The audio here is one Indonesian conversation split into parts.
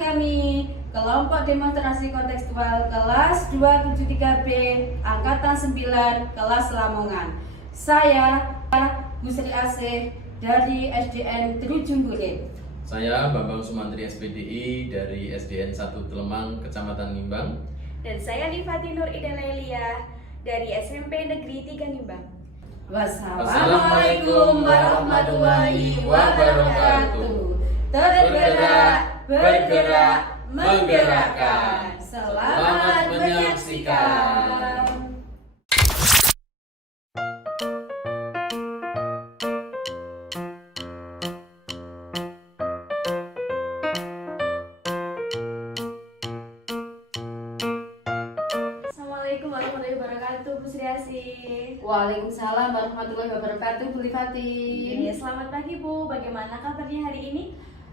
kami, kelompok demonstrasi kontekstual kelas 273B, Angkatan 9, kelas Lamongan. Saya, Bu Sri Asih dari SDN Trujunggurit. Saya Bambang Sumantri SPDI dari SDN 1 Telemang, Kecamatan Nimbang. Dan saya Livati Nur Idalelia dari SMP Negeri 3 Nimbang. Wassalamualaikum warahmatullahi wabarakatuh. Tergerak, bergerak, menggerakkan. Selamat menyaksikan. Assalamualaikum warahmatullahi wabarakatuh, Bu Sri Asih. Waalaikumsalam warahmatullahi wabarakatuh, Bu Livatin. Ya, selamat pagi Bu, bagaimana kabarnya hari ini?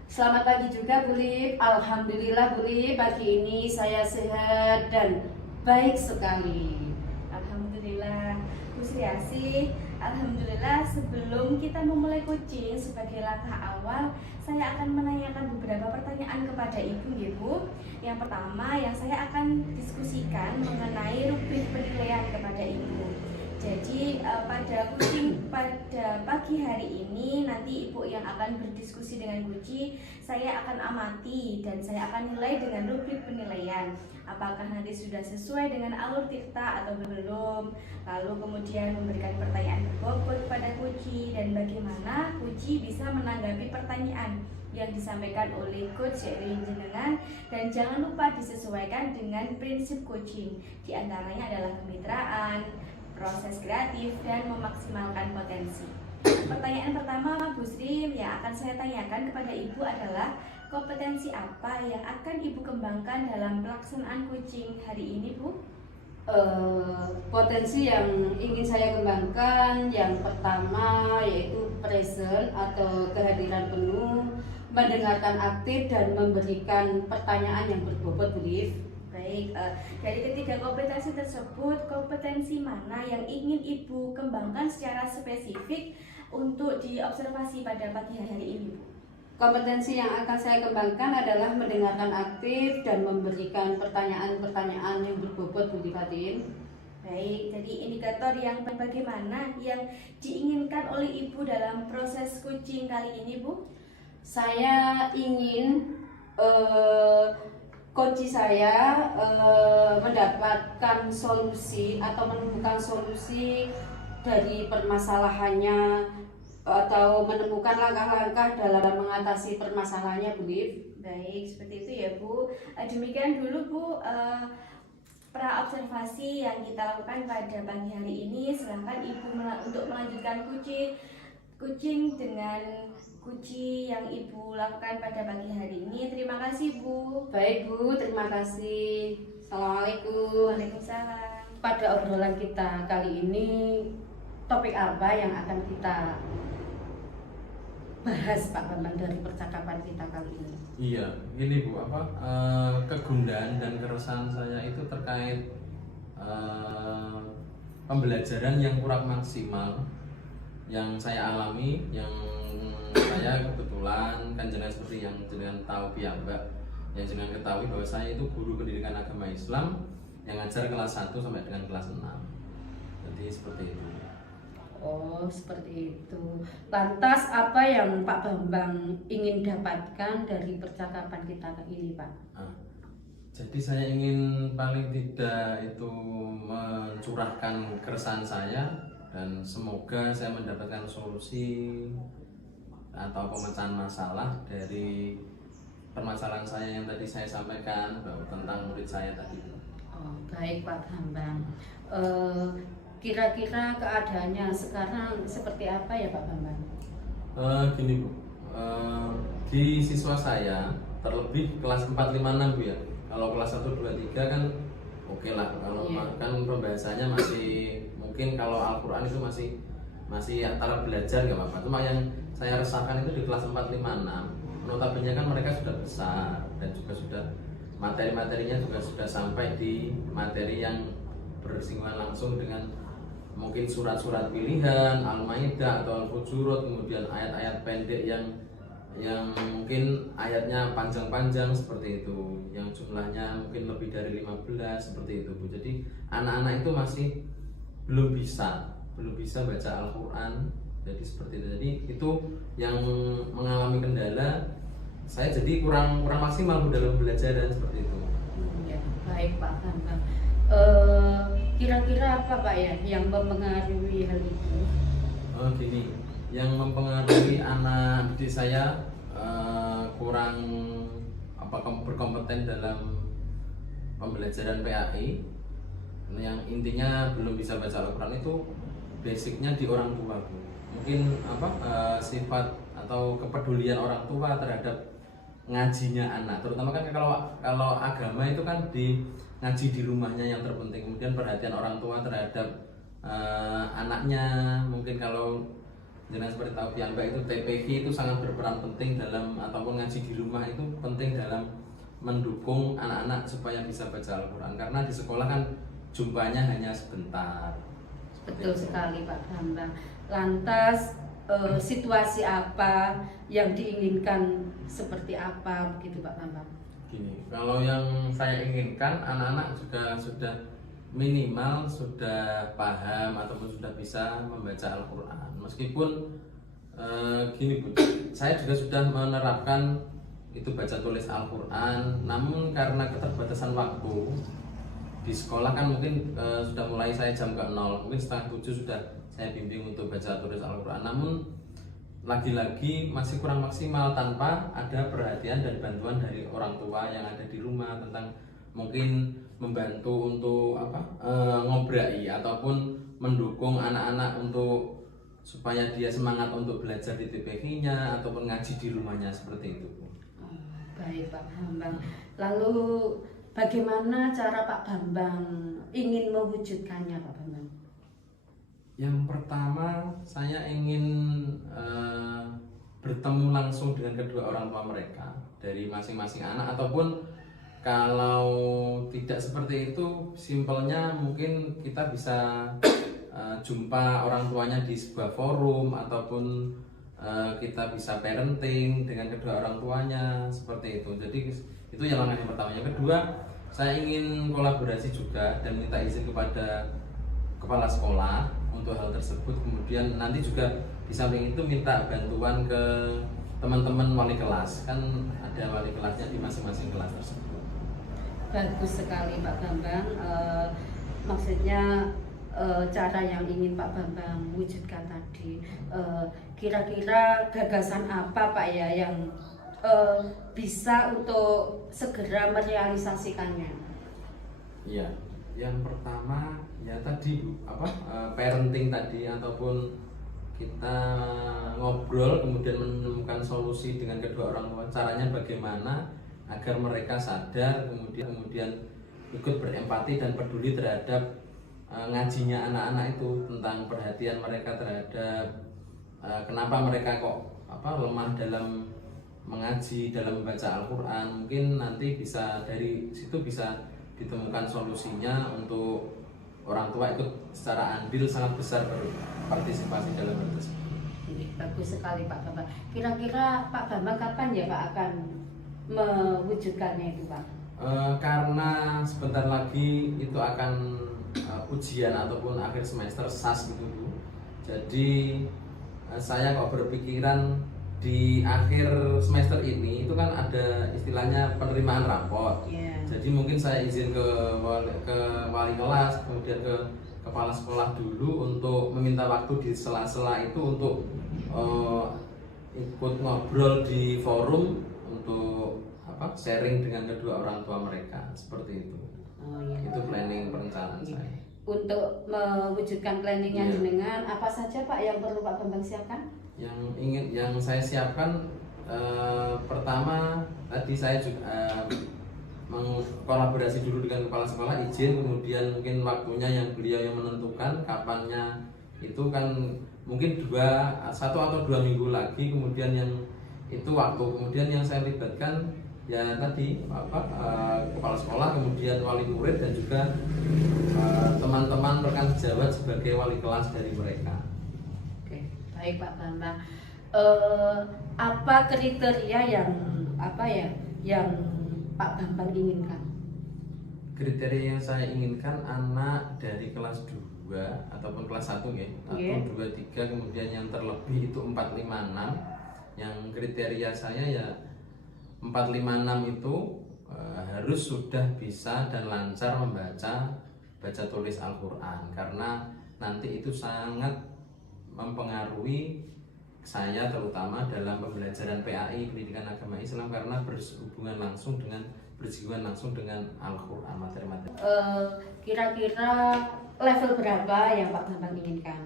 Selamat pagi juga Bu Lip. Alhamdulillah Bu Lip, pagi ini saya sehat dan baik sekali. Alhamdulillah, Bu Sri Asih. Alhamdulillah, sebelum kita memulai coaching sebagai langkah awal, saya akan menanyakan beberapa pertanyaan kepada Ibu, ya Bu. Yang pertama, yang saya akan diskusikan mengenai rubrik penilaian kepada Ibu. Jadi pada coaching pada pagi hari ini nanti Ibu yang akan berdiskusi dengan Guci, saya akan amati dan saya akan nilai dengan rubrik penilaian. Apakah nanti sudah sesuai dengan alur tirta atau belum? Lalu kemudian memberikan pertanyaan berbobot kepada Guci dan bagaimana Guci bisa menanggapi pertanyaan yang disampaikan oleh coach yaitu jenengan, dan jangan lupa disesuaikan dengan prinsip coaching. Di antaranya adalah kemitraan, proses kreatif, dan memaksimalkan potensi. Pertanyaan pertama Bu Sri yang akan saya tanyakan kepada Ibu adalah kompetensi apa yang akan Ibu kembangkan dalam pelaksanaan coaching hari ini, Bu? Potensi yang ingin saya kembangkan yang pertama yaitu present atau kehadiran penuh, mendengarkan aktif dan memberikan pertanyaan yang berbobot, Bu Liv. Baik, dari ketiga kompetensi tersebut, kompetensi mana yang ingin Ibu kembangkan secara spesifik untuk diobservasi pada pagi hari ini, Bu? Kompetensi yang akan saya kembangkan adalah mendengarkan aktif dan memberikan pertanyaan-pertanyaan yang berbobot, Bu Livatin. Baik, jadi indikator yang bagaimana yang diinginkan oleh Ibu dalam proses coaching kali ini, Bu? Saya ingin kunci saya mendapatkan solusi atau menemukan solusi dari permasalahannya atau menemukan langkah-langkah dalam mengatasi permasalahannya, Bu Liv. Baik, seperti itu ya Bu. Demikian dulu Bu pra observasi yang kita lakukan pada pagi hari ini. Silahkan Ibu untuk melanjutkan coaching dengan kunci yang Ibu lakukan pada pagi hari ini. Terima kasih Bu. Baik Bu, terima kasih. Assalamualaikum. Waalaikumsalam. Pada obrolan kita kali ini, topik apa yang akan kita bahas Pak Bambang dari percakapan kita kali ini? Iya, ini Bu, kegundahan dan keresahan saya itu terkait pembelajaran yang kurang maksimal yang saya alami, yang saya kebetulan kan jenengan seperti yang jenengan tahu piyambak, yang jenengan ketahui bahwa saya itu guru pendidikan agama Islam yang ngajar kelas 1 sampai dengan kelas 6. Jadi seperti itu. Oh, seperti itu. Lantas apa yang Pak Bambang ingin dapatkan dari percakapan kita ini, Pak? Jadi saya ingin paling tidak itu mencurahkan keresahan saya, dan semoga saya mendapatkan solusi atau pemecahan masalah dari permasalahan saya yang tadi saya sampaikan bahwa tentang murid saya tadi. Oh, baik Pak Bambang. Kira-kira keadaannya sekarang seperti apa ya Pak Bambang? Gini Bu, di siswa saya terlebih kelas 4, 5, 6 Bu ya. Kalau kelas 1, 2, 3 kan oke lah. Kalau kan pembahasannya masih mungkin kalau Al-Quran itu masih antara belajar gak apa-apa. Cuma yang saya resahkan itu di kelas 4, 5, 6. Notabene kan mereka sudah besar dan juga sudah materi-materinya juga sudah sampai di materi yang bersinggungan langsung dengan mungkin surat-surat pilihan, Al-Maidah atau Al-Hujurat, kemudian ayat-ayat pendek yang yang mungkin ayatnya panjang-panjang seperti itu, yang jumlahnya mungkin lebih dari 15 seperti itu Bu. Jadi anak-anak itu masih belum bisa baca Al-Quran, jadi seperti itu. Jadi itu yang mengalami kendala, saya jadi kurang maksimal Bu dalam belajar dan seperti itu. Ya, baik Pak Bambang. Kira-kira apa Pak ya yang mempengaruhi hal itu? Gini, yang mempengaruhi anak didik saya kurang berkompeten dalam pembelajaran PAI, yang intinya belum bisa baca Al-Quran itu basicnya di orang tua Bu. Mungkin sifat atau kepedulian orang tua terhadap ngajinya anak, terutama kan kalau agama itu kan di ngaji di rumahnya yang terpenting. Kemudian perhatian orang tua terhadap anaknya, mungkin kalau jangan seperti tahu piyambak itu TPQ itu sangat berperan penting dalam, ataupun ngaji di rumah itu penting dalam mendukung anak-anak supaya bisa baca Al-Quran, karena di sekolah kan jumpanya hanya sebentar. Betul sekali Pak Bambang. Lantas situasi apa yang diinginkan, seperti apa begitu Pak Bambang? Gini, kalau yang saya inginkan anak-anak juga sudah minimal sudah paham ataupun sudah bisa membaca Al-Quran. Meskipun gini Bu, saya juga sudah menerapkan itu baca tulis Al-Quran, namun karena keterbatasan waktu di sekolah kan mungkin sudah mulai saya jam ke 0, mungkin setengah 7 sudah saya bimbing untuk baca tulis Al-Quran, namun lagi-lagi masih kurang maksimal tanpa ada perhatian dan bantuan dari orang tua yang ada di rumah, tentang mungkin membantu untuk ngobrai ataupun mendukung anak-anak untuk supaya dia semangat untuk belajar di TPQ-nya ataupun ngaji di rumahnya, seperti itu. Baik Pak Bambang. Lalu bagaimana cara Pak Bambang ingin mewujudkannya Pak Bambang? Yang pertama saya ingin bertemu langsung dengan kedua orang tua mereka dari masing-masing anak, ataupun kalau tidak seperti itu, simpelnya mungkin kita bisa jumpa orang tuanya di sebuah forum, ataupun kita bisa parenting dengan kedua orang tuanya, seperti itu. Jadi itu yang langkah yang pertama. Yang kedua, saya ingin kolaborasi juga dan minta izin kepada kepala sekolah untuk hal tersebut. Kemudian nanti juga di samping itu minta bantuan ke teman-teman wali kelas, kan ada wali kelasnya di masing-masing kelas tersebut. Bagus sekali Pak Bambang. Maksudnya cara yang ingin Pak Bambang wujudkan tadi, kira-kira gagasan apa Pak ya yang bisa untuk segera merealisasikannya? Iya, yang pertama ya tadi parenting tadi, ataupun kita ngobrol kemudian menemukan solusi dengan kedua orang tua, caranya bagaimana agar mereka sadar, kemudian ikut berempati dan peduli terhadap ngajinya anak-anak itu, tentang perhatian mereka terhadap kenapa mereka kok lemah dalam mengaji, dalam membaca Al-Quran. Mungkin nanti bisa dari situ bisa ditemukan solusinya untuk orang tua ikut secara andil sangat besar berpartisipasi dalam hal tersebut. Bagus sekali Pak Bambang. Kira-kira Pak Bambang kapan ya Pak akan mewujudkannya itu Pak? Karena sebentar lagi itu akan ujian ataupun akhir semester SAS gitu Bu. Jadi saya kok berpikiran di akhir semester ini itu kan ada istilahnya penerimaan raport. Jadi mungkin saya izin ke wali kelas, kemudian ke kepala sekolah dulu untuk meminta waktu di sela-sela itu untuk ikut ngobrol di forum untuk sharing dengan kedua orang tua mereka, seperti itu. Itu planning perencanaan saya. Untuk mewujudkan planningnya jenengan, apa saja Pak yang perlu Pak Bambang siapkan? Yang saya siapkan pertama tadi saya juga mengkolaborasi dulu dengan kepala sekolah, izin, kemudian mungkin waktunya yang beliau yang menentukan kapannya, itu kan mungkin 1 atau 2 minggu lagi, kemudian yang itu waktu, kemudian yang saya libatkan ya tadi kepala sekolah, kemudian wali murid, dan juga teman-teman rekan sejawat sebagai wali kelas dari mereka. Oke, baik Pak Bambang. apa kriteria yang yang Pak Bambang inginkan? Kriteria yang saya inginkan anak dari kelas 2 ataupun kelas 1 ya, Iya. atau 2, 3, kemudian yang terlebih itu 4, 5, 6. Yang kriteria saya ya 4, 5, 6 itu harus sudah bisa dan lancar baca tulis Al-Quran, karena nanti itu sangat mempengaruhi saya terutama dalam pembelajaran PAI, pendidikan agama Islam, karena bersinggungan langsung dengan Al-Quran, materi-materi. Kira-kira level berapa yang Pak Bambang inginkan?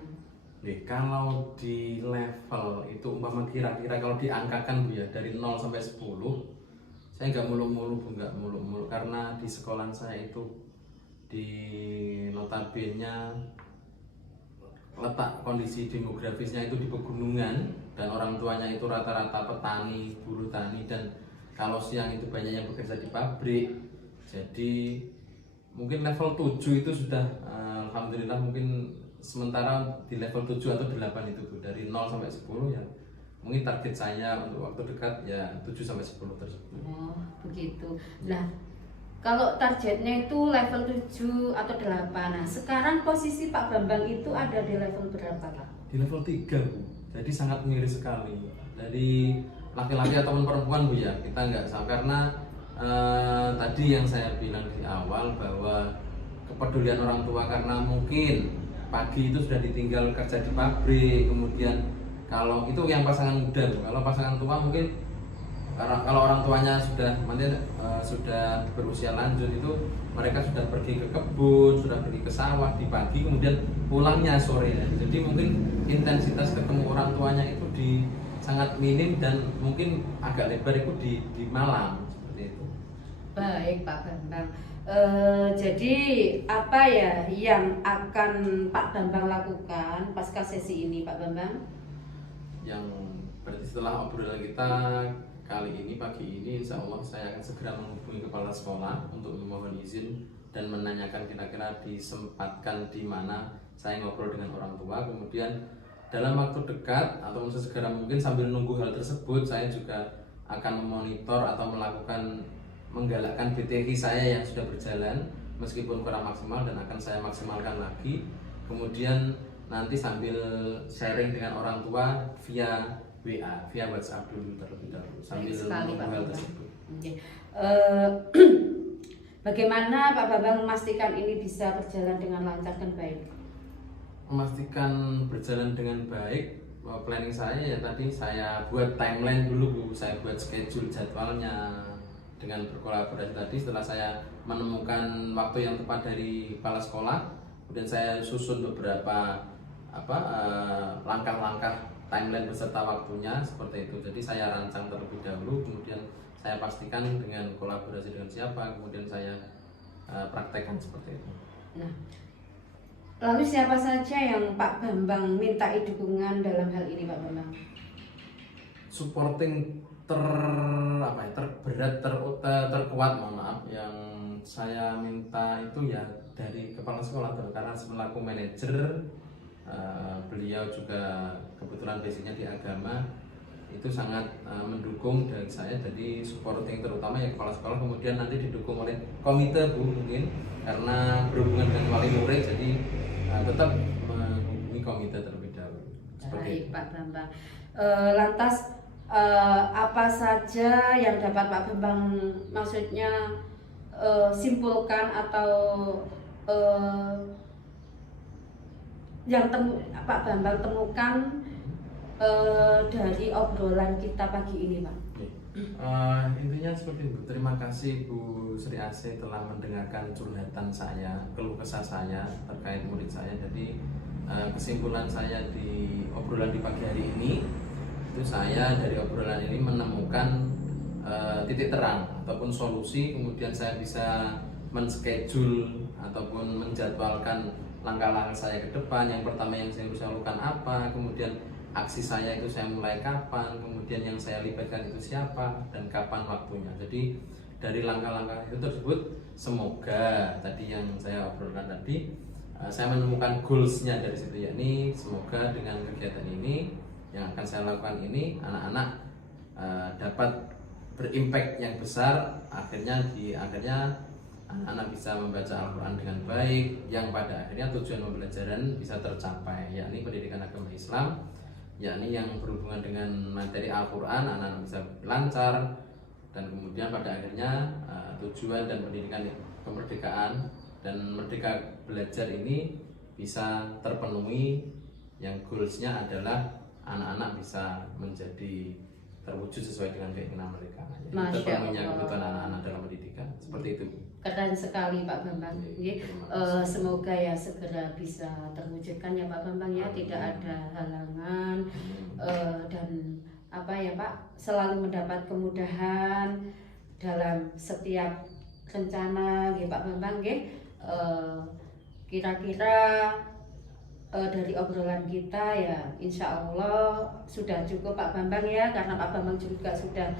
Kalau di level itu umpama kira-kira kalau diangkakan Bu ya, dari 0 sampai 10, saya nggak mulu-mulu Bu, nggak mulu-mulu, karena di sekolahan saya itu di notabene letak kondisi demografisnya itu di pegunungan, dan orang tuanya itu rata-rata petani, buruh tani, dan kalau siang itu banyak yang bekerja di pabrik. Jadi mungkin level 7 itu sudah alhamdulillah, mungkin sementara di level 7 atau 8 itu Bu, dari 0 sampai 10 ya mungkin target saya untuk waktu dekat ya 7 sampai 10 tersebut. Oh, begitu. Nah, kalau targetnya itu level 7 atau 8. Nah, sekarang posisi Pak Bambang itu ada di level berapa, Pak? Di level 3 Bu, jadi sangat miris sekali. Dari laki-laki ataupun perempuan Bu ya, kita nggak sama, karena tadi yang saya bilang di awal bahwa kepedulian orang tua, karena mungkin pagi itu sudah ditinggal kerja di pabrik, kemudian kalau itu yang pasangan muda Bu. Kalau pasangan tua mungkin kalau orang tuanya sudah berusia lanjut, itu mereka sudah pergi ke kebun, sudah pergi ke sawah di pagi, kemudian pulangnya sore. Jadi mungkin intensitas ketemu orang tuanya itu sangat minim, dan mungkin agak lebar itu di malam seperti itu. Baik Pak Bambang. Jadi apa ya yang akan Pak Bambang lakukan pasca sesi ini, Pak Bambang? Yang berarti setelah obrolan kita kali ini, pagi ini, insya Allah saya akan segera menghubungi kepala sekolah untuk memohon izin dan menanyakan kira-kira disempatkan di mana saya ngobrol dengan orang tua. Kemudian dalam waktu dekat atau sesegera mungkin sambil nunggu hal tersebut, saya juga akan memonitor atau menggalakkan BTK saya yang sudah berjalan meskipun kurang maksimal, dan akan saya maksimalkan lagi. Kemudian nanti sambil sharing dengan orang tua via WA, via WhatsApp dulu terlebih dahulu sambil menunggu hal tersebut. Okay. Bagaimana Pak Bambang memastikan ini bisa berjalan dengan lancar dan baik? Memastikan berjalan dengan baik, planning saya ya tadi saya buat timeline dulu Bu, saya buat schedule jadwalnya dengan berkolaborasi tadi. Setelah saya menemukan waktu yang tepat dari kepala sekolah, kemudian saya susun beberapa langkah-langkah timeline beserta waktunya seperti itu. Jadi saya rancang terlebih dahulu, kemudian saya pastikan dengan kolaborasi dengan siapa, kemudian saya praktekkan seperti itu. Nah, lalu siapa saja yang Pak Bambang mintai dukungan dalam hal ini, Pak Bambang? Supporting terkuat, mohon maaf, yang saya minta itu ya dari kepala sekolah, karena selaku manajer, beliau juga kebetulan basicnya di agama, itu sangat mendukung dari saya. Jadi supporting terutama ya kepala sekolah, kemudian nanti didukung oleh komite Bu, mungkin karena berhubungan dengan wali murid, jadi tetap menghubungi komite terlebih dahulu. Baik Pak Bambang. Lantas apa saja yang dapat Pak Bambang maksudnya simpulkan atau yang Pak Bambang temukan dari obrolan kita pagi ini, Pak? Intinya seperti itu. Terima kasih Bu Sri Asih telah mendengarkan curhatan saya, keluh kesah saya terkait murid saya. Jadi kesimpulan saya di obrolan di pagi hari ini, itu saya dari obrolan ini menemukan titik terang ataupun solusi, kemudian saya bisa men-schedule ataupun menjadwalkan langkah-langkah saya ke depan. Yang pertama yang saya harus lakukan apa, kemudian aksi saya itu saya mulai kapan, kemudian yang saya libatkan itu siapa, dan kapan waktunya. Jadi dari langkah-langkah itu tersebut, semoga tadi yang saya obrolkan tadi, saya menemukan goalsnya dari situ, yakni semoga dengan kegiatan ini yang akan saya lakukan ini anak-anak dapat berimpact yang besar, akhirnya anak-anak bisa membaca Al-Quran dengan baik, yang pada akhirnya tujuan pembelajaran bisa tercapai, yakni pendidikan agama Islam, yakni yang berhubungan dengan materi Al-Quran, anak-anak bisa lancar, dan kemudian pada akhirnya tujuan dan pendidikan kemerdekaan dan merdeka belajar ini bisa terpenuhi, yang goalsnya adalah anak-anak bisa menjadi terwujud sesuai dengan keinginan mereka. Masya Terpenuhinya Allah. kebutuhan anak-anak dalam pendidikan seperti itu. Keren sekali Pak Bambang. Iya, Nggih. terima kasih. Semoga ya segera bisa terwujudkan ya Pak Bambang ya, tidak ada halangan dan apa ya Pak, selalu mendapat kemudahan dalam setiap rencana nggih Pak Bambang nggih. Kira-kira dari obrolan kita ya insya Allah sudah cukup Pak Bambang ya, karena Pak Bambang juga sudah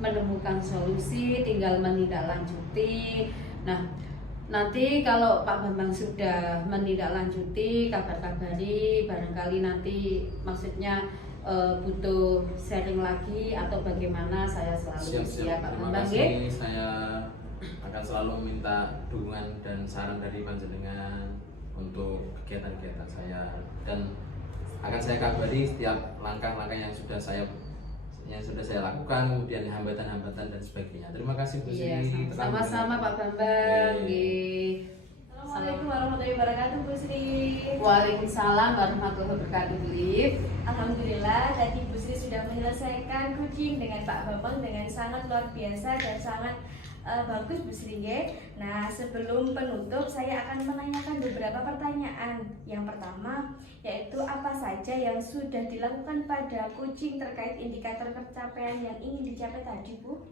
menemukan solusi, tinggal menindaklanjuti. Nah, nanti kalau Pak Bambang sudah menindaklanjuti, kabar-kabari, barangkali nanti maksudnya butuh sharing lagi atau bagaimana, saya selalu siap Pak Terima Bambang kasih. Saya akan selalu minta dukungan dan saran dari panjenengan untuk kegiatan-kegiatan saya, dan akan saya kabari setiap langkah-langkah yang sudah saya lakukan, kemudian hambatan-hambatan dan sebagainya. Terima kasih Bu Iya, Sri. sama-sama Pak Bambang. Nggih. Assalamualaikum warahmatullahi wabarakatuh Bu Sri. Waalaikumsalam warahmatullahi wabarakatuh. Liv. Alhamdulillah tadi Bu Sri sudah menyelesaikan coaching dengan Pak Bambang dengan sangat luar biasa dan sangat bagus Bu Sri nggih. Nah, sebelum penutup saya akan menanyakan beberapa pertanyaan. Yang pertama yaitu apa saja yang sudah dilakukan pada coaching terkait indikator pencapaian yang ingin dicapai tadi Bu?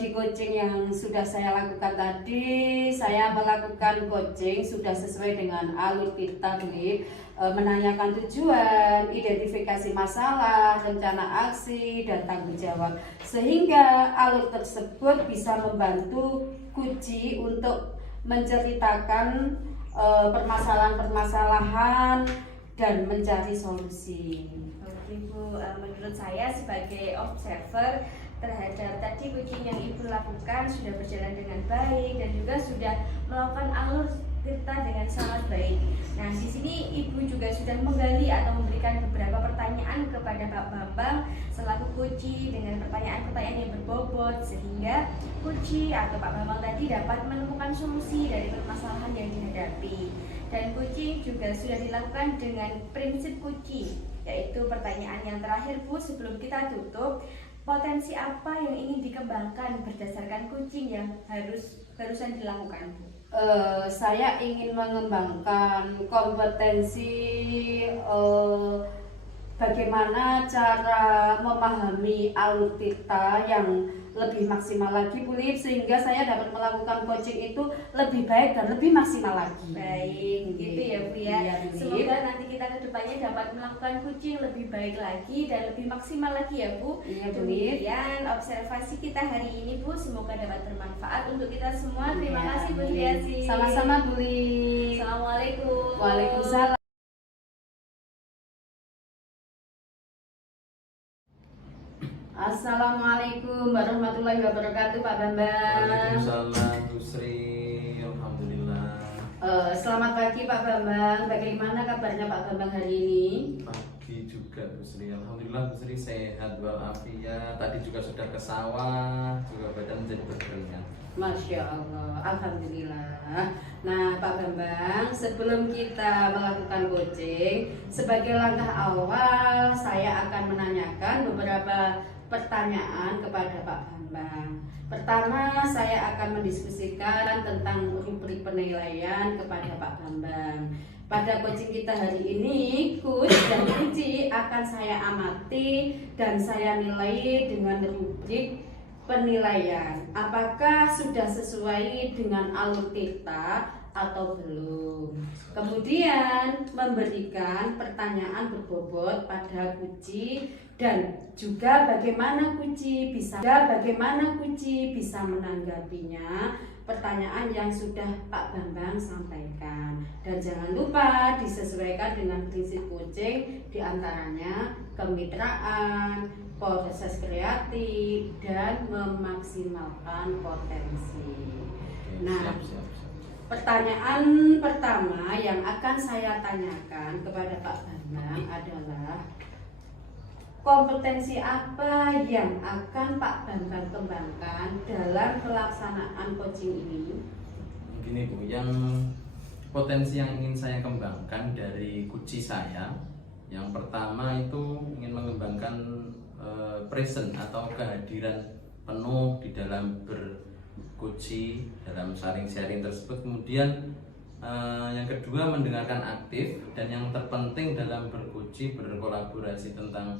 Di coaching yang sudah saya lakukan tadi, saya melakukan coaching sudah sesuai dengan alur kita, Liv. Menanyakan tujuan, identifikasi masalah, rencana aksi, dan tanggung jawab, sehingga alur tersebut bisa membantu Kuci untuk menceritakan permasalahan-permasalahan dan mencari solusi. Oke Bu, menurut saya sebagai observer terhadap tadi coaching yang Ibu lakukan sudah berjalan dengan baik dan juga sudah melakukan alur kita dengan sangat baik. Nah, di sini Ibu juga sudah menggali atau memberikan beberapa pertanyaan kepada Pak Bambang selaku coach dengan pertanyaan-pertanyaan yang berbobot, sehingga coach atau Pak Bambang tadi dapat menemukan solusi dari permasalahan yang dihadapi. Dan coaching juga sudah dilakukan dengan prinsip coaching, yaitu pertanyaan yang terakhir Bu sebelum kita tutup, potensi apa yang ingin dikembangkan berdasarkan coaching yang barusan dilakukan Bu? Saya ingin mengembangkan kompetensi bagaimana cara memahami alur kita yang lebih maksimal lagi Bu Liv, sehingga saya dapat melakukan coaching itu lebih baik dan lebih maksimal lagi. Baik, gitu ya Bu ya. Iya, Bu Liv. Semoga nanti kita kedepannya dapat melakukan coaching lebih baik lagi dan lebih maksimal lagi ya Bu. Iya, Bu Liv. Demikian observasi kita hari ini Bu, semoga dapat bermanfaat untuk kita semua. Terima Iya, kasih Bu amin. Triasi. Sama-sama Bu Liv. Assalamualaikum. Waalaikumsalam. Assalamualaikum warahmatullahi wabarakatuh Pak Bambang. Waalaikumsalam Bu Sri. Alhamdulillah. Selamat pagi Pak Bambang. Bagaimana kabarnya Pak Bambang hari ini? Pagi juga Bu Sri. Alhamdulillah Bu Sri sehat walafiat. Tadi juga sudah ke sawah, juga badan menjadi berkeringat. Masya Allah, Alhamdulillah. Nah Pak Bambang, sebelum kita melakukan coaching, sebagai langkah awal saya akan menanyakan beberapa pertanyaan kepada Pak Bambang. Pertama, saya akan mendiskusikan tentang rubrik penilaian kepada Pak Bambang. Pada coaching kita hari ini, coach dan Kuci akan saya amati dan saya nilai dengan rubrik penilaian. Apakah sudah sesuai dengan alur kita atau belum? Kemudian memberikan pertanyaan berbobot pada Kuci dan juga bagaimana Kuci bisa menanggapinya pertanyaan yang sudah Pak Bambang sampaikan. Dan Dan jangan lupa disesuaikan dengan prinsip coaching, diantaranya kemitraan, proses kreatif, dan memaksimalkan potensi. Nah, siap. pertanyaan pertama yang akan saya tanyakan kepada Pak Bambang adalah kompetensi apa yang akan Pak Bambang kembangkan dalam pelaksanaan coaching ini? Gini Bu, yang potensi yang ingin saya kembangkan dari kunci saya, yang pertama itu ingin mengembangkan present atau kehadiran penuh di dalam berkunci, dalam sharing-sharing tersebut. Kemudian yang kedua mendengarkan aktif, dan yang terpenting dalam berkunci berkolaborasi tentang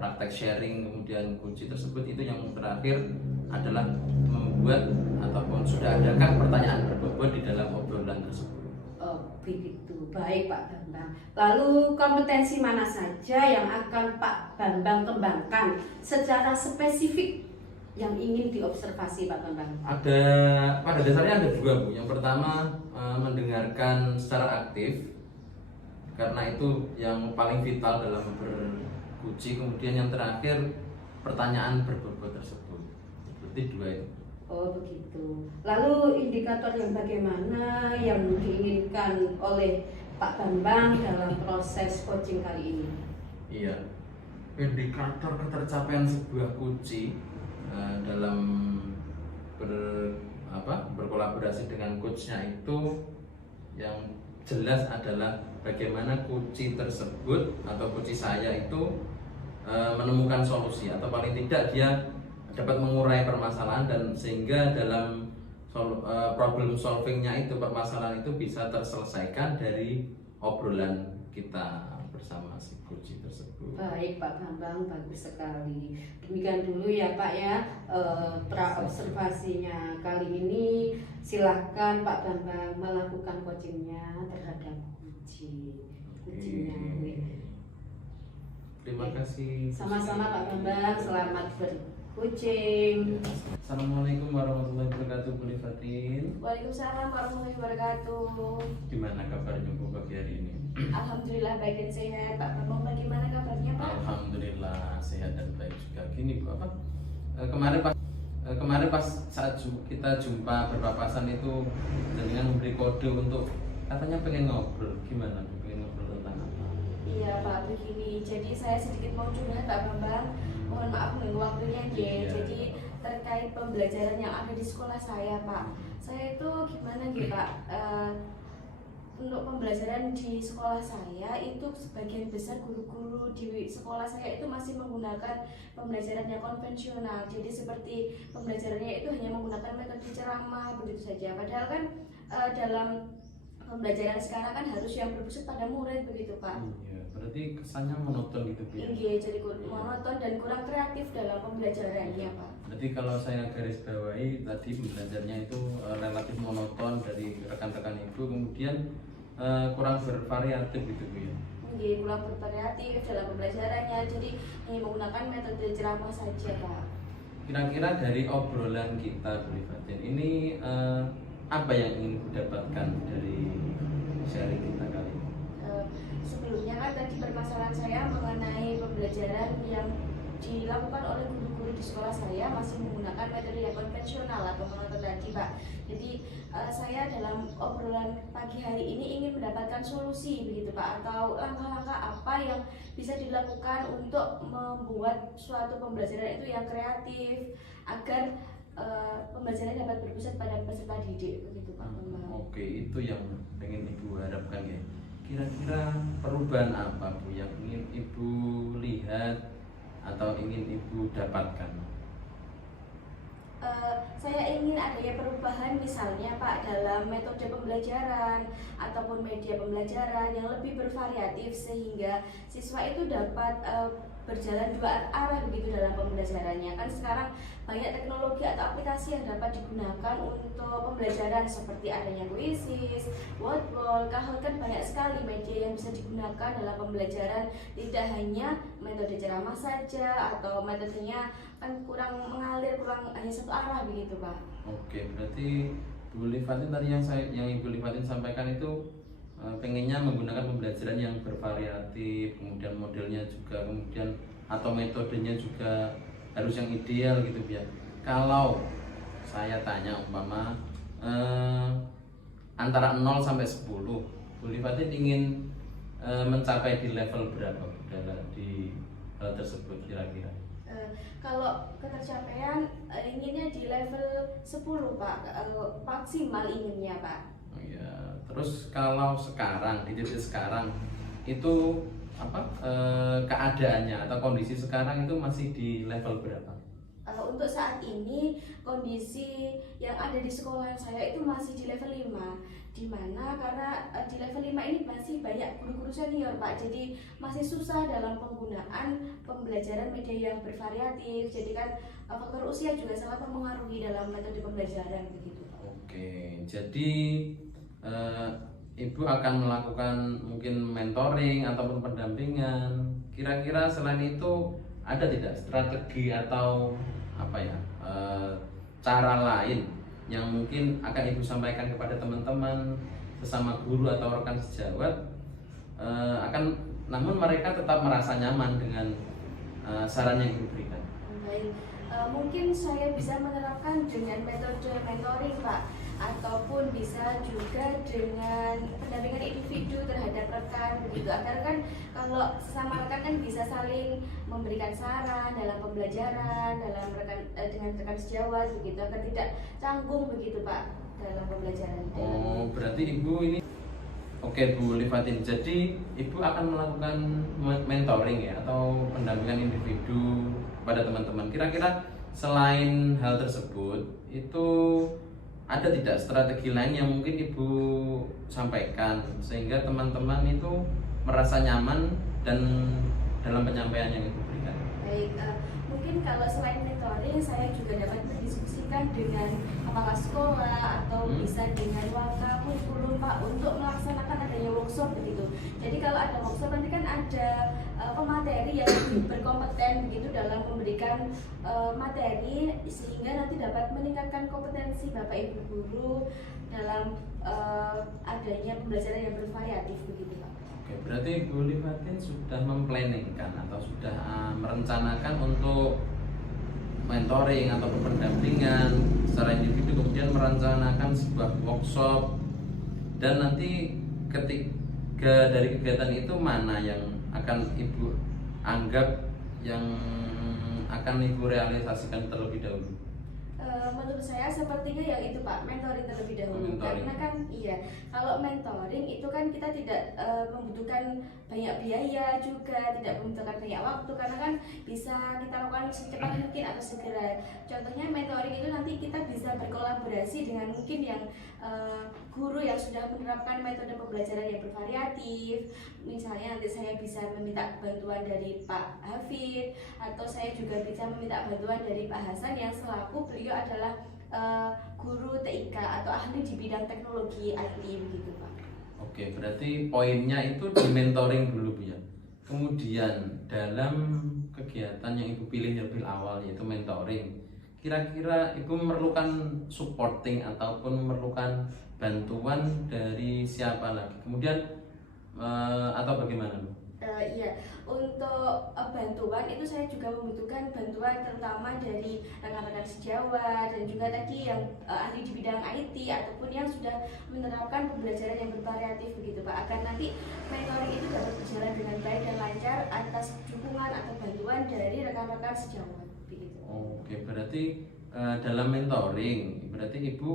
praktek sharing kemudian kunci tersebut. Itu yang terakhir adalah membuat ataupun sudah adakah pertanyaan berbobot di dalam obrolan tersebut. Oh, begitu. Baik Pak Bambang. Lalu kompetensi mana saja yang akan Pak Bambang kembangkan secara spesifik yang ingin diobservasi Pak Bambang? Ada, pada dasarnya ada dua Bu. Yang pertama mendengarkan secara aktif, karena itu yang paling vital dalam berkunci. Kemudian yang terakhir pertanyaan berbobot tersebut. Seperti dua itu. Oh begitu. Lalu indikator yang bagaimana yang diinginkan oleh Pak Bambang dalam proses coaching kali ini? Iya, indikator ketercapaian sebuah kunci dalam berkolaborasi dengan coachnya itu yang jelas adalah bagaimana kunci tersebut atau kunci saya itu menemukan solusi, atau paling tidak dia dapat mengurai permasalahan, dan sehingga dalam problem solvingnya itu, permasalahan itu bisa terselesaikan dari obrolan kita bersama si kunci tersebut. Baik Pak Bambang, bagus sekali. Demikian dulu ya Pak ya pra-observasinya kali ini. Silahkan Pak Bambang melakukan coachingnya terhadap kuncinya. Terima kasih. Sama-sama Pak Bambang, selamat bercoaching. Assalamualaikum warahmatullahi wabarakatuh, Bu Lifatin. Waalaikumsalam warahmatullahi wabarakatuh. Gimana kabarnya Bu pagi hari ini? Alhamdulillah baik dan sehat. Pak Bambang bagaimana kabarnya Pak? Alhamdulillah sehat dan baik juga. Gini Bu, kemarin pas saat kita jumpa berpapasan itu, dengan memberi kode untuk katanya pengen ngobrol. Gimana Bu, pengen ngobrol tentang apa? Iya Pak, begini. Jadi saya sedikit mau curhat Pak Bambang. Mohon maaf mengganggu waktunya Iya. Jadi terkait pembelajaran yang ada di sekolah saya Pak. Saya itu gimana nih Pak? Untuk pembelajaran di sekolah saya itu sebagian besar guru-guru di sekolah saya itu masih menggunakan pembelajaran yang konvensional. Jadi seperti pembelajarannya itu hanya menggunakan metode ceramah begitu saja. Padahal kan dalam pembelajaran sekarang kan harus yang berpusat pada murid begitu Pak. Iya, berarti kesannya monoton gitu Bu ya? Iya, jadi monoton dan kurang kreatif dalam pembelajarannya Pak. Berarti kalau saya garis bawahi tadi pembelajarannya itu relatif monoton dari rekan-rekan Ibu, kemudian kurang bervariatif gitu Bu ya? Iya, kurang bervariatif dalam pembelajarannya. Jadi hanya menggunakan metode ceramah saja Pak. Kira-kira dari obrolan kita Bu Lifatin ini apa yang ingin didapatkan dari sharing kita kali ini? Sebelumnya kan tadi permasalahan saya mengenai pembelajaran yang dilakukan oleh guru-guru di sekolah saya masih menggunakan metode yang konvensional atau monoton tadi Pak. Jadi saya dalam obrolan pagi hari ini ingin mendapatkan solusi begitu Pak, atau langkah-langkah apa yang bisa dilakukan untuk membuat suatu pembelajaran itu yang kreatif agar pembelajaran dapat berpusat pada peserta didik begitu Pak. Oke, itu yang ingin Ibu harapkan ya. Kira-kira perubahan apa Bu yang ingin Ibu lihat atau ingin Ibu dapatkan? Saya ingin adanya perubahan misalnya Pak dalam metode pembelajaran ataupun media pembelajaran yang lebih bervariatif sehingga siswa itu dapat berjalan dua arah begitu dalam pembelajarannya. Kan sekarang banyak teknologi atau aplikasi yang dapat digunakan untuk pembelajaran seperti adanya Quizzes, Wordwall, Kahoot, kan banyak sekali media yang bisa digunakan dalam pembelajaran. Tidak hanya metode ceramah saja atau metodenya kan kurang mengalir, kurang hanya satu arah begitu Pak. Oke, berarti Bu Livatin tadi yang Ibu Livatin sampaikan itu pengennya menggunakan pembelajaran yang bervariatif, kemudian modelnya juga, kemudian atau metodenya juga harus yang ideal gitu ya. Kalau saya tanya umpama antara 0 sampai 10, Bu Livatin ingin mencapai di level berapa di hal tersebut kira-kira? Kalau ketercapaian inginnya di level 10 Pak, maksimal inginnya Pak. Oh ya, terus kalau sekarang di titik sekarang itu apa keadaannya atau kondisi sekarang itu masih di level berapa? Untuk saat ini kondisi yang ada di sekolah saya itu masih di level 5, di mana karena di level 5 ini masih banyak guru-guru senior Pak, jadi masih susah dalam penggunaan pembelajaran media yang bervariatif. Jadi kan faktor usia juga sangat mempengaruhi dalam metode pembelajaran begitu Pak. Oke, jadi Ibu akan melakukan mungkin mentoring ataupun pendampingan. Kira-kira selain itu ada tidak strategi atau apa ya cara lain yang mungkin akan Ibu sampaikan kepada teman-teman sesama guru atau rekan sejawat akan namun mereka tetap merasa nyaman dengan saran yang Ibu berikan? Baik, mungkin saya bisa menerapkan dengan metode mentoring Pak, ataupun bisa juga dengan pendampingan individu terhadap rekan begitu, agar kan kalau sesama rekan kan bisa saling memberikan saran dalam pembelajaran dengan rekan sejawat begitu, agar tidak canggung begitu Pak dalam pembelajaran. Oh, berarti Ibu ini oke Bu Livatin, jadi Ibu akan melakukan mentoring ya atau pendampingan individu pada teman-teman. Kira-kira selain hal tersebut itu ada tidak strategi lain yang mungkin Ibu sampaikan sehingga teman-teman itu merasa nyaman dan dalam penyampaian yang Ibu berikan? Baik, mungkin kalau selain mentoring saya juga dapat mendiskusikan dengan kepala sekolah atau bisa dengan waka kurikulum Pak untuk melaksanakan adanya workshop begitu. Jadi kalau ada workshop nanti kan ada pemateri yang berkompeten begitu dalam memberikan materi, sehingga nanti dapat meningkatkan kompetensi Bapak Ibu guru dalam adanya pembelajaran yang bervariatif begitu Pak. Oke, berarti Bu Livatin sudah memplanningkan atau sudah merencanakan untuk mentoring atau pendampingan secara individu, kemudian merencanakan sebuah workshop, dan nanti ketiga dari kegiatan itu mana yang akan Ibu anggap yang akan Ibu realisasikan terlebih dahulu? Menurut saya sepertinya yang itu Pak, mentoring terlebih dahulu. Mentoring. Karena kan iya, kalau mentoring itu kan kita tidak membutuhkan banyak biaya juga, tidak membutuhkan banyak waktu, karena kan bisa kita lakukan secepat mungkin atau segera. Contohnya mentoring itu nanti kita bisa berkolaborasi dengan mungkin yang guru yang sudah menerapkan metode pembelajaran yang bervariatif. Misalnya nanti saya bisa meminta bantuan dari Pak Hafid, atau saya juga bisa meminta bantuan dari Pak Hasan yang selaku beliau adalah guru TIK atau ahli di bidang teknologi IT begitu Pak. Oke, berarti poinnya itu di mentoring dulu Bu ya. Kemudian dalam kegiatan yang Ibu pilih lebih awal yaitu mentoring, kira-kira Ibu memerlukan supporting ataupun memerlukan bantuan dari siapa lagi? Kemudian atau bagaimana Bu? Iya, untuk bantuan itu saya juga membutuhkan bantuan terutama dari rekan-rekan sejawat dan juga tadi yang ahli di bidang IT ataupun yang sudah menerapkan pembelajaran yang bervariatif begitu Pak, agar nanti mentoring itu dapat berjalan dengan baik dan lancar atas dukungan atau bantuan dari rekan-rekan sejawat begitu. Oke, berarti dalam mentoring berarti Ibu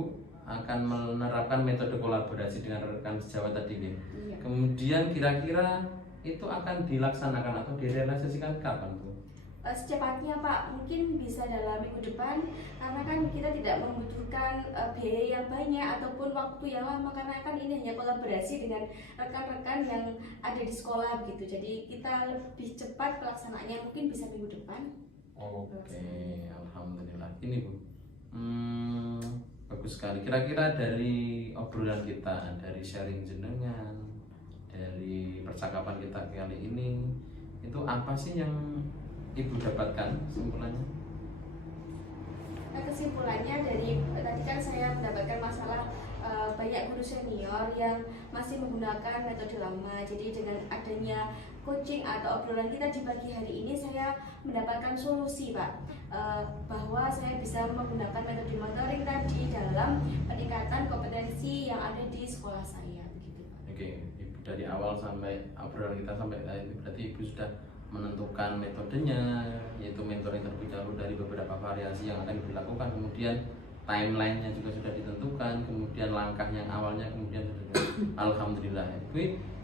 akan menerapkan metode kolaborasi dengan rekan sejawat tadi nih. Iya. Kemudian kira-kira itu akan dilaksanakan atau direalisasikan kapan Bu? Secepatnya Pak, mungkin bisa dalam minggu depan, karena kan kita tidak membutuhkan biaya yang banyak ataupun waktu yang lama, karena kan ini hanya kolaborasi dengan rekan-rekan yang ada di sekolah gitu. Jadi kita lebih cepat pelaksanaannya, mungkin bisa minggu depan. Oke, alhamdulillah. Ini Bu, bagus sekali. Kira-kira dari obrolan kita, dari sharing jenengan, dari percakapan kita kali ini, itu apa sih yang Ibu dapatkan kesimpulannya? Nah, kesimpulannya dari tadi kan saya mendapatkan masalah banyak guru senior yang masih menggunakan metode lama. Jadi dengan adanya coaching atau obrolan kita di pagi hari ini, saya mendapatkan solusi, Pak, bahwa saya bisa menggunakan metode mentoring tadi dalam peningkatan kompetensi yang ada di sekolah saya, begitu, Pak. Oke, Ibu, dari awal sampai obrolan kita sampai tadi berarti Ibu sudah menentukan metodenya, yaitu mentoring terlebih dahulu dari beberapa variasi yang akan dilakukan, kemudian timelinenya juga sudah ditentukan, kemudian langkah yang awalnya kemudian sudah. Alhamdulillah,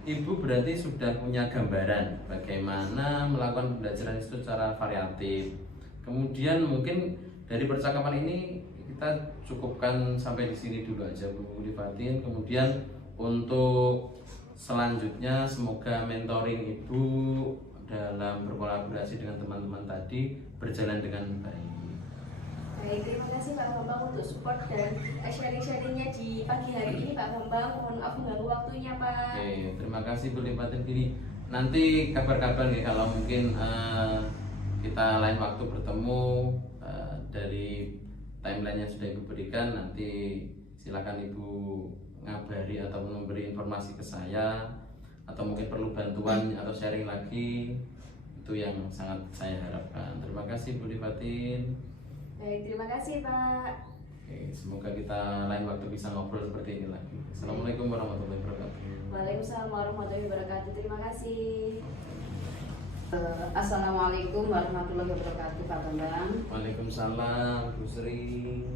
Ibu berarti sudah punya gambaran bagaimana melakukan pembelajaran itu secara variatif. Kemudian mungkin dari percakapan ini kita cukupkan sampai di sini dulu aja, Bu Lifatin. Kemudian untuk selanjutnya semoga mentoring Ibu dalam berkolaborasi dengan teman-teman tadi berjalan dengan baik. Baik, terima kasih Pak Bambang untuk support dan sharing-sharingnya di pagi hari ini, Pak Bambang. Mohon maaf mengganggu waktunya, Pak. Oke, terima kasih Bu Lifatin gini. Nanti kabar-kabar nih kalau mungkin kita lain waktu bertemu, dari timeline yang sudah Ibu berikan, nanti silakan Ibu ngabari atau memberi informasi ke saya, atau mungkin perlu bantuan atau sharing lagi, itu yang sangat saya harapkan. Terima kasih Bu Lifatin. Baik, terima kasih Pak. Oke, semoga kita lain waktu bisa ngobrol seperti ini lagi. Assalamualaikum warahmatullahi wabarakatuh. Waalaikumsalam warahmatullahi wabarakatuh. Terima kasih. Assalamualaikum warahmatullahi wabarakatuh, Pak Bambang. Waalaikumsalam Bu Sri.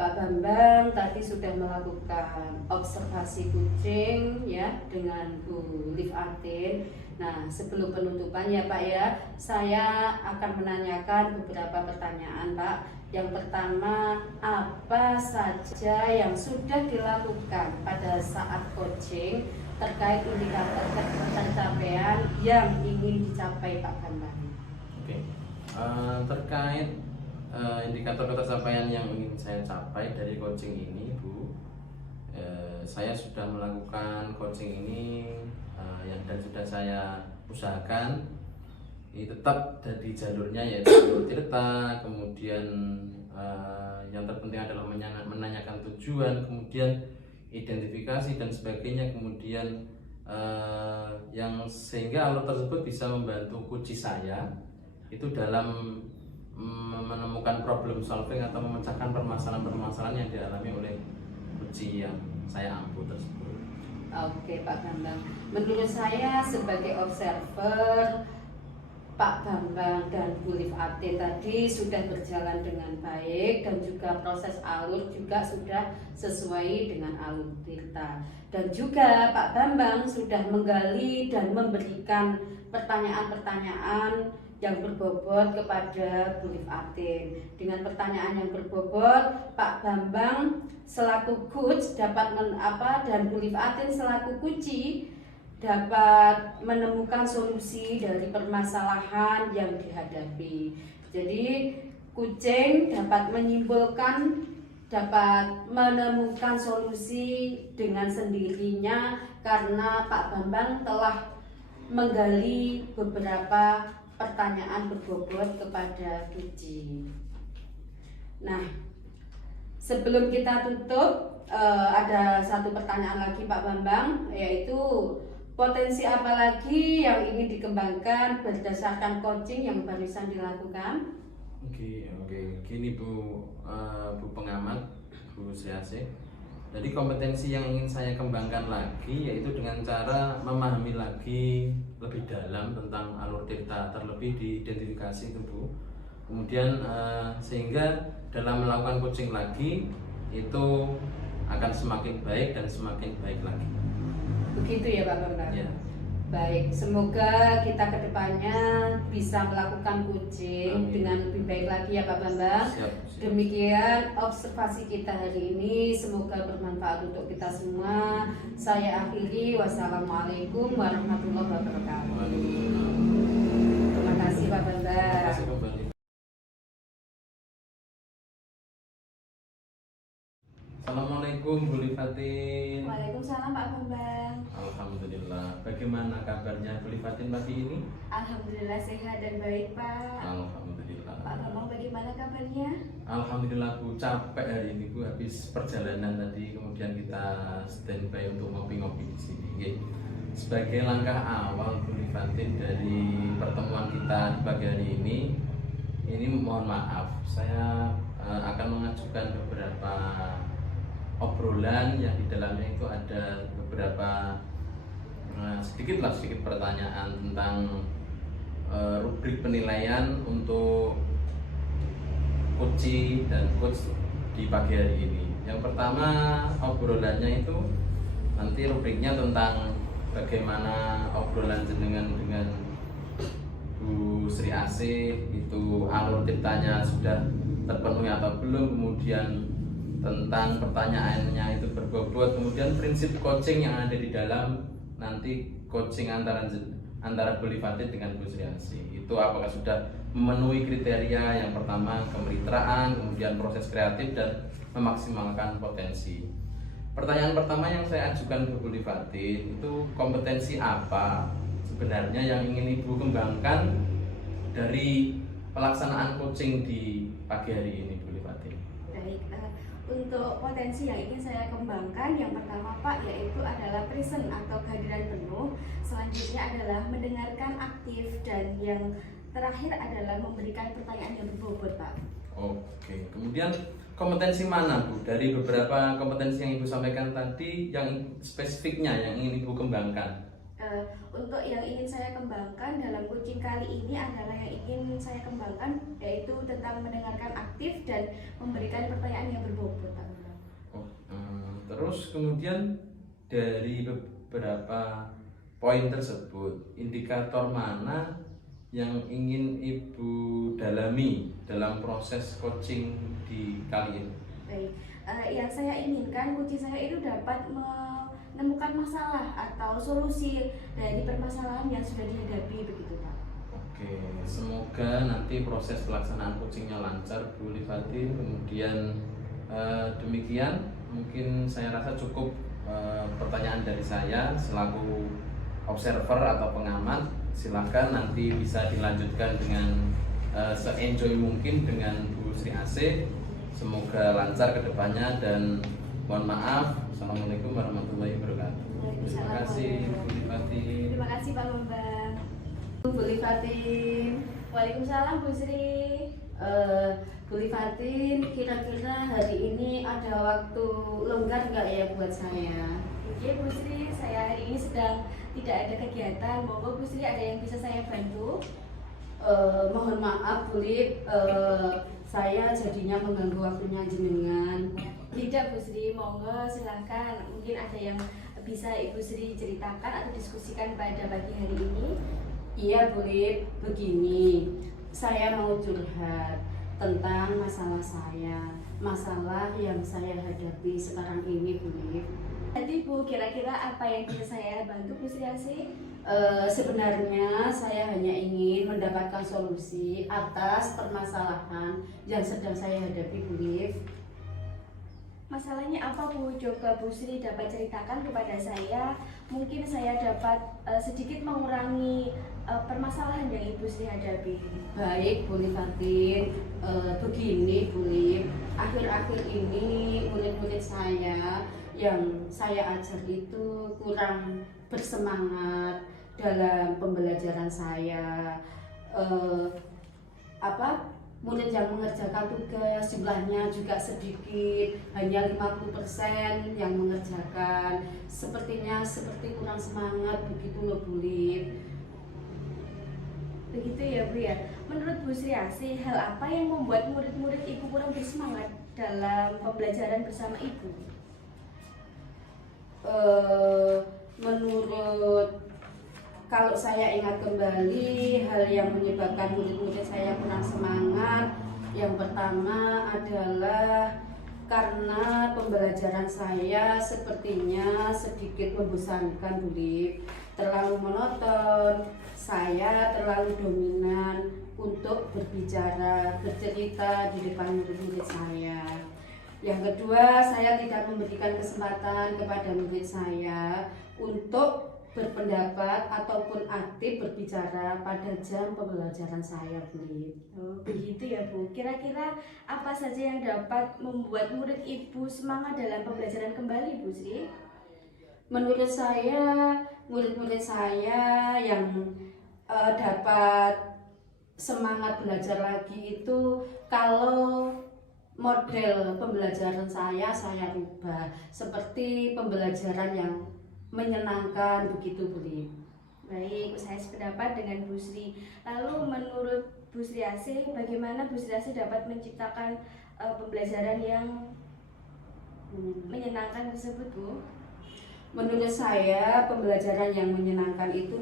Pak Bambang tadi sudah melakukan observasi kucing ya dengan Bu Lifatin. Nah, sebelum penutupan ya Pak ya, saya akan menanyakan beberapa pertanyaan, Pak. Yang pertama, apa saja yang sudah dilakukan pada saat coaching terkait indikator pencapaian yang ingin dicapai Pak Bambang? Oke, terkait indikator pencapaian yang ingin saya capai dari coaching ini, Bu, saya sudah melakukan coaching ini dan sudah saya usahakan ini tetap dari jalurnya, yaitu jalur Tirta. Kemudian yang terpenting adalah menanyakan tujuan, kemudian identifikasi dan sebagainya, kemudian yang sehingga alur tersebut bisa membantu coach saya itu dalam menemukan problem solving atau memecahkan permasalahan-permasalahan yang dialami oleh uji yang saya ampuh tersebut. Oke Pak Bambang, menurut saya sebagai observer, Pak Bambang dan Bu Lifatin tadi sudah berjalan dengan baik dan juga proses alur juga sudah sesuai dengan alur Tirta. Dan juga Pak Bambang sudah menggali dan memberikan pertanyaan-pertanyaan yang berbobot kepada Bu Lifatin. Dengan pertanyaan yang berbobot, Pak Bambang selaku coach dapat dan Bu Lifatin selaku kunci dapat menemukan solusi dari permasalahan yang dihadapi. Jadi kucing dapat menyimpulkan, dapat menemukan solusi dengan sendirinya karena Pak Bambang telah menggali beberapa pertanyaan berbobot kepada Kuci. Nah, sebelum kita tutup, ada satu pertanyaan lagi Pak Bambang, yaitu potensi apa lagi yang ingin dikembangkan berdasarkan coaching yang barusan dilakukan? Oke, gini Bu pengamat, Bu CAC. Jadi kompetensi yang ingin saya kembangkan lagi yaitu dengan cara memahami lagi lebih dalam tentang alur Tirta, terlebih diidentifikasi itu Bu. Kemudian sehingga dalam melakukan coaching lagi itu akan semakin baik dan semakin baik lagi. Begitu ya Pak Bambang? Ya. Baik, semoga kita kedepannya bisa melakukan coaching dengan lebih baik lagi ya Pak Bambang. Siap. Demikian observasi kita hari ini, semoga bermanfaat untuk kita semua. Saya akhiri, wassalamualaikum warahmatullahi wabarakatuh. Terima kasih Pak Bambang. Terima kasih kembali. Assalamualaikum Bu Lifatin. Waalaikumsalam Pak Bambang. Alhamdulillah. Alhamdulillah. Bagaimana kabarnya Bu Lifatin pagi ini? Alhamdulillah sehat dan baik Pak. Alhamdulillah. Pak Bambang bagaimana kabarnya? Alhamdulillah Bu, capek hari ini Bu, habis perjalanan tadi, kemudian kita standby untuk ngopi-ngopi di sini. Oke. Sebagai langkah awal Bu Lifatin dari pertemuan kita di pagi hari ini mohon maaf, saya akan mengajukan beberapa obrolan yang di dalamnya itu ada beberapa sedikit pertanyaan tentang rubrik penilaian untuk coach dan coach di pagi hari ini. Yang pertama obrolannya itu nanti rubriknya tentang bagaimana obrolan jenengan dengan Bu Sri Asih, itu alur ciptanya sudah terpenuhi atau belum, kemudian tentang pertanyaannya itu berbobot, kemudian prinsip coaching yang ada di dalam nanti coaching antara Bu Lifatin dengan Bu Sri Asih itu apakah sudah memenuhi kriteria. Yang pertama kemitraan, kemudian proses kreatif dan memaksimalkan potensi. Pertanyaan pertama yang saya ajukan ke Bu Lifatin itu kompetensi apa sebenarnya yang ingin Ibu kembangkan dari pelaksanaan coaching di pagi hari ini Bu Lifatin? Baik, untuk potensi yang ingin saya kembangkan, yang pertama Pak yaitu adalah present atau kehadiran penuh. Selanjutnya adalah mendengarkan aktif, dan yang terakhir adalah memberikan pertanyaan yang berbobot Pak. Oke, kemudian kompetensi mana Bu dari beberapa kompetensi yang Ibu sampaikan tadi yang spesifiknya yang ingin Ibu kembangkan? Untuk yang ingin saya kembangkan dalam coaching kali ini adalah yang ingin saya kembangkan yaitu tentang mendengarkan aktif dan memberikan pertanyaan yang berbobot Pak. Terus kemudian dari beberapa poin tersebut, indikator mana yang ingin Ibu dalami dalam proses coaching di kali ini? Baik, yang saya inginkan coaching saya itu dapat menemukan masalah atau solusi dari permasalahan yang sudah dihadapi, begitu Pak. Oke, semoga nanti proses pelaksanaan coachingnya lancar Bu Lifatin. Kemudian demikian mungkin saya rasa cukup pertanyaan dari saya selaku observer atau pengamat. Silakan nanti bisa dilanjutkan dengan se-enjoy mungkin dengan Bu Sri Asih. Semoga lancar ke depannya dan mohon maaf. Assalamualaikum warahmatullahi wabarakatuh. Terima kasih Bu Lifatin. Terima kasih Pak Bambang. Bu Lifatin. Waalaikumsalam Bu Sri. Bu Lifatin, kira-kira hari ini ada waktu longgar nggak ya buat saya? Oke Bu Sri, saya hari ini sedang tidak ada kegiatan. Monggo Bu Sri, ada yang bisa saya bantu? Mohon maaf Bu Lip, saya jadinya mengganggu waktunya jenengan. Tidak Bu Sri, monggo silahkan. Mungkin ada yang bisa Ibu Sri ceritakan atau diskusikan pada pagi hari ini. Iya Bu Lip, begini, saya mau curhat tentang masalah saya, masalah yang saya hadapi sekarang ini Bu Lip. Jadi Bu, kira-kira apa yang bisa saya bantu Bu Sri Asih? Sebenarnya saya hanya ingin mendapatkan solusi atas permasalahan yang sedang saya hadapi Bu Lip. Masalahnya apa Bu? Coba Bu Sri dapat ceritakan kepada saya. Mungkin saya dapat sedikit mengurangi permasalahan yang Ibu Sri hadapi. Baik Bu Lifatin, begini Bu Lip, akhir-akhir ini murid-murid saya yang saya ajar itu kurang bersemangat dalam pembelajaran saya. Murid yang mengerjakan tugas jumlahnya juga sedikit, hanya 50% yang mengerjakan. Sepertinya seperti kurang semangat begitu loh Bu Lip. Begitu ya Bu ya. Menurut Bu Sri Asih, hal apa yang membuat murid-murid Ibu kurang bersemangat dalam pembelajaran bersama Ibu? Menurut kalau saya ingat kembali hal yang menyebabkan murid-murid saya kurang semangat, yang pertama adalah karena pembelajaran saya sepertinya sedikit membosankan Bu Lip, terlalu monoton, saya terlalu dominan untuk berbicara, bercerita di depan murid-murid saya. Yang kedua, saya tidak memberikan kesempatan kepada murid saya untuk berpendapat ataupun aktif berbicara pada jam pembelajaran saya, Bu. Oh, begitu ya Bu. Kira-kira apa saja yang dapat membuat murid Ibu semangat dalam pembelajaran kembali Bu Sri? Menurut saya, murid-murid saya yang dapat semangat belajar lagi itu kalau model pembelajaran saya rubah seperti pembelajaran yang menyenangkan begitu, Bu. Baik, saya sependapat dengan Bu Sri. Lalu menurut Bu Sri Asih, bagaimana Bu Sri Asih dapat menciptakan pembelajaran yang menyenangkan tersebut Bu? Menurut saya, pembelajaran yang menyenangkan itu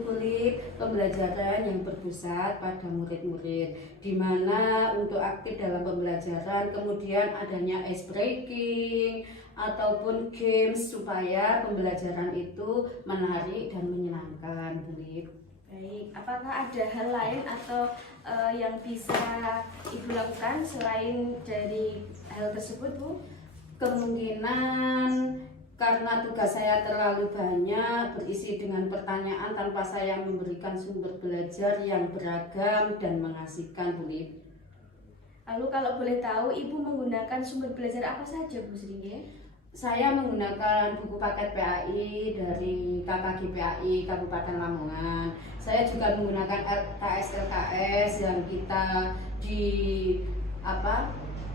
pembelajaran yang berpusat pada murid-murid, di mana untuk aktif dalam pembelajaran, kemudian adanya ice breaking ataupun games supaya pembelajaran itu menarik dan menyenangkan, Bu. Baik, apakah ada hal lain atau yang bisa Ibu lakukan selain dari hal tersebut, Bu? Kemungkinan karena tugas saya terlalu banyak berisi dengan pertanyaan tanpa saya memberikan sumber belajar yang beragam dan mengasihkan, Bu. Lalu kalau boleh tahu Ibu menggunakan sumber belajar apa saja Bu Sri? Saya menggunakan buku paket PAI dari KKG PAI Kabupaten Lamongan. Saya juga menggunakan LKS yang kita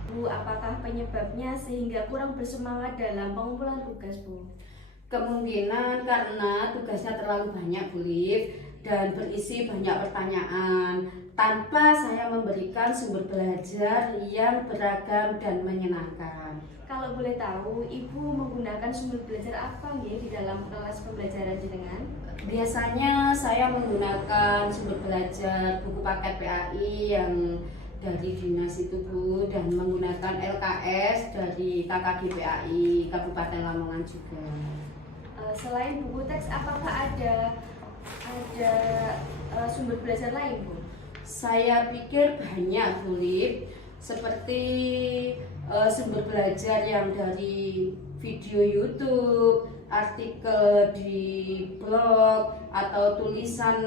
Bu, apakah penyebabnya sehingga kurang bersemangat dalam pengumpulan tugas, Bu? Kemungkinan karena tugasnya terlalu banyak, Bu, dan berisi banyak pertanyaan tanpa saya memberikan sumber belajar yang beragam dan menyenangkan. Kalau boleh tahu, Ibu menggunakan sumber belajar apa di dalam kelas pembelajaran jenengan? Biasanya saya menggunakan sumber belajar buku paket PAI yang dari dinas itu, Bu, dan menggunakan LKS dari KKG PAI Kabupaten Lamongan juga. Selain buku teks, apakah ada sumber belajar lain, Bu? Saya pikir banyak, Bu, seperti sumber belajar yang dari video YouTube, artikel di blog, atau tulisan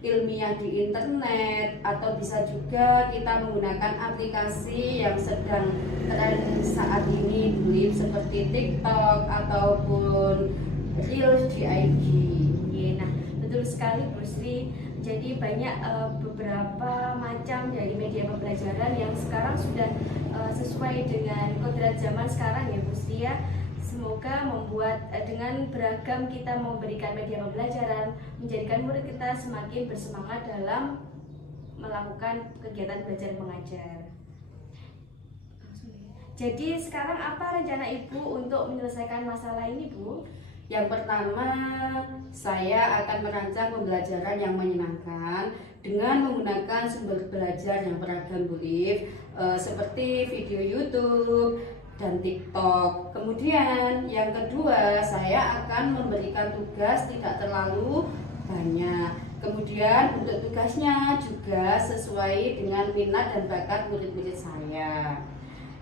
ilmiah di internet, atau bisa juga kita menggunakan aplikasi yang sedang tren saat ini, Bu, seperti TikTok ataupun Reels di IG. Nah, betul sekali Bu Sri. Jadi banyak beberapa macam dari media pembelajaran yang sekarang sudah sesuai dengan kodrat zaman sekarang ya Bu Sri ya. Semoga membuat dengan beragam kita memberikan media pembelajaran menjadikan murid kita semakin bersemangat dalam melakukan kegiatan belajar mengajar. Jadi sekarang apa rencana Ibu untuk menyelesaikan masalah ini, Bu? Yang pertama, saya akan merancang pembelajaran yang menyenangkan dengan menggunakan sumber belajar yang beragam, Bu, seperti video YouTube dan TikTok. Kemudian yang kedua, saya akan memberikan tugas tidak terlalu banyak. Kemudian untuk tugasnya juga sesuai dengan minat dan bakat murid-murid saya.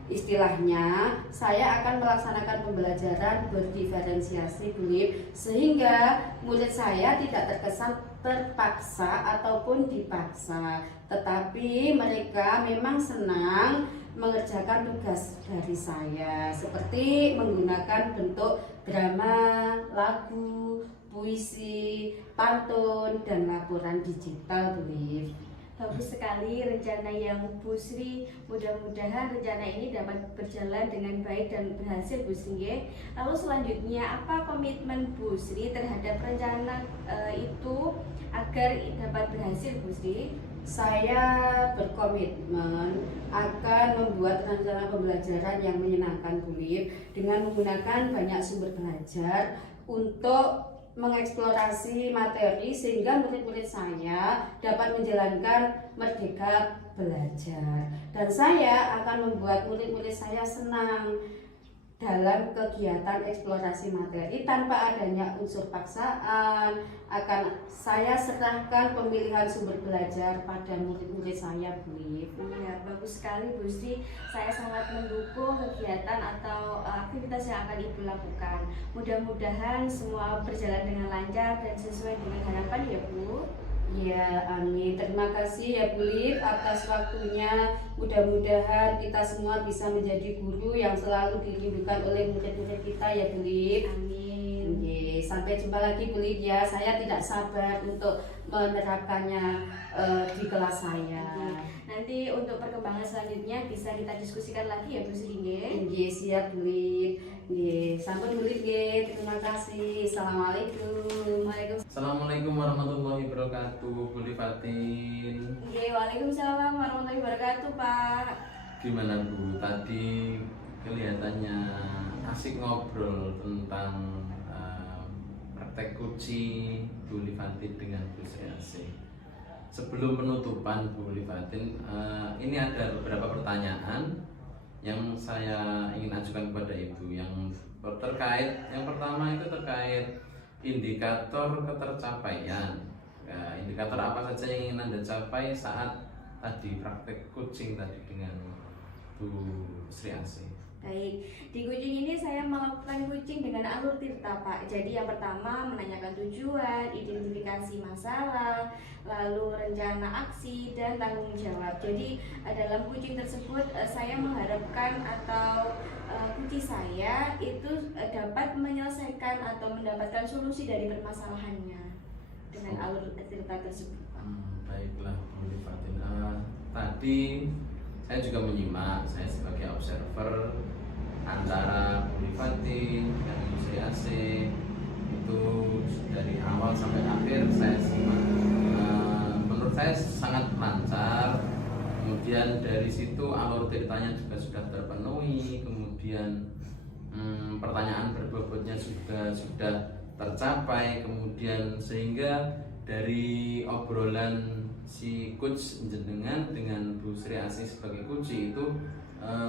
Istilahnya, saya akan melaksanakan pembelajaran berdiferensiasi, Bu, sehingga murid saya tidak terkesan terpaksa ataupun dipaksa, tetapi mereka memang senang mengerjakan tugas dari saya, seperti menggunakan bentuk drama, lagu, puisi, pantun, dan laporan digital, Bu. Bagus sekali rencana yang Bu Sri. Mudah-mudahan rencana ini dapat berjalan dengan baik dan berhasil, Bu Sri. Lalu selanjutnya, apa komitmen Bu Sri terhadap rencana itu agar dapat berhasil, Bu Sri? Saya berkomitmen akan membuat rencana pembelajaran yang menyenangkan, Bu, dengan menggunakan banyak sumber belajar untuk mengeksplorasi materi sehingga murid-murid saya dapat menjalankan merdeka belajar, dan saya akan membuat murid-murid saya senang dalam kegiatan eksplorasi materi tanpa adanya unsur paksaan. Akan saya serahkan pemilihan sumber belajar pada murid-murid saya, Bu Lip. Iya, bagus sekali Bu Sri. Saya sangat mendukung kegiatan atau aktivitas yang akan Ibu lakukan. Mudah-mudahan semua berjalan dengan lancar dan sesuai dengan harapan ya Bu. Ya, amin. Terima kasih ya Bu Lip atas waktunya. Mudah-mudahan kita semua bisa menjadi guru yang selalu dirindukan oleh murid-murid kita ya Bu Lip. Amin. Oke, sampai jumpa lagi Bu Lip ya. Saya tidak sabar untuk menerapkannya di kelas saya. Nanti untuk perkembangan selanjutnya bisa kita diskusikan lagi ya Bu Sri nggih. Oke, siap Bu Lip. Oke, sampai Bu Lip nggih. Terima kasih. Assalamualaikum. Waalaikumsalam. Assalamualaikum warahmatullahi wabarakatuh, Bu Livatin. Nggih, Waalaikumsalam warahmatullahi wabarakatuh, Pak. Gimana Bu? Tadi kelihatannya asik ngobrol tentang praktek kuci Bu Livatin dengan Bu Sri Asih. Sebelum penutupan Bu Livatin, ini ada beberapa pertanyaan yang saya ingin ajukan kepada Ibu yang terkait. Yang pertama itu terkait indikator ketercapaian. Indikator apa saja yang ingin Anda capai saat tadi praktek coaching tadi dengan Bu Sri Asih? Baik, di coaching ini saya melakukan coaching dengan alur tirta Pak. Jadi yang pertama menanyakan tujuan, identifikasi masalah, lalu rencana aksi dan tanggung jawab. Jadi dalam coaching tersebut saya mengharapkan atau kunci saya itu dapat menyelesaikan atau mendapatkan solusi dari permasalahannya dengan alur tirta tersebut Pak. Baiklah Bu Livatin. Tadi saya juga menyimak, saya sebagai observer antara Bu Livatin dan Bu Sri Asih itu dari awal sampai akhir saya simak. Menurut saya sangat lancar. Kemudian dari situ alur ceritanya juga sudah terpenuhi. Kemudian pertanyaan berbobotnya juga sudah tercapai. Kemudian sehingga dari obrolan si coach jenengan dengan Bu Sri Asih sebagai coach itu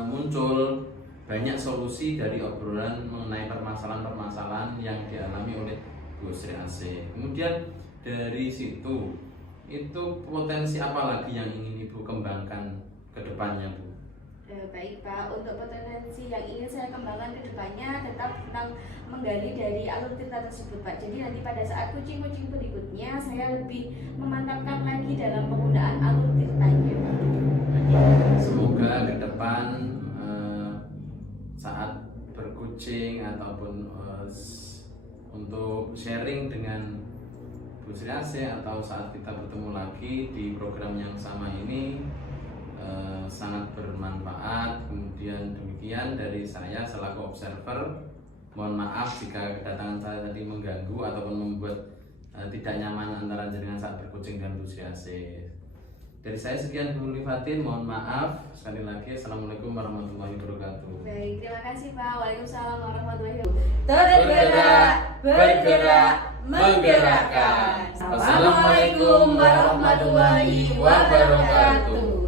muncul banyak solusi dari obrolan mengenai permasalahan-permasalahan yang dialami oleh Bu Sri Asih. Kemudian dari situ itu potensi apa lagi yang ingin Ibu kembangkan ke depannya, Bu? Baik Pak, untuk potensi yang ingin saya kembangkan ke depannya tetap tentang menggali dari alur tirta tersebut Pak. Jadi nanti pada saat coaching-coaching berikutnya saya lebih memantapkan lagi dalam penggunaan alur tirtanya Pak. Semoga ke depan saat berkucing ataupun untuk sharing dengan Bu Sri Asih atau saat kita bertemu lagi di program yang sama ini sangat bermanfaat. Kemudian demikian dari saya selaku observer. Mohon maaf jika kedatangan saya tadi mengganggu ataupun membuat tidak nyaman antara jenengan saat berkucing dengan Bu Sri Asih. Dari saya sekian Bu Livatin, mohon maaf. Sekali lagi Assalamualaikum warahmatullahi wabarakatuh. Baik, terima kasih Pak. Waalaikumsalam warahmatullahi Tergerak, bergerak, menggerakkan. Wassalamualaikum warahmatullahi wabarakatuh.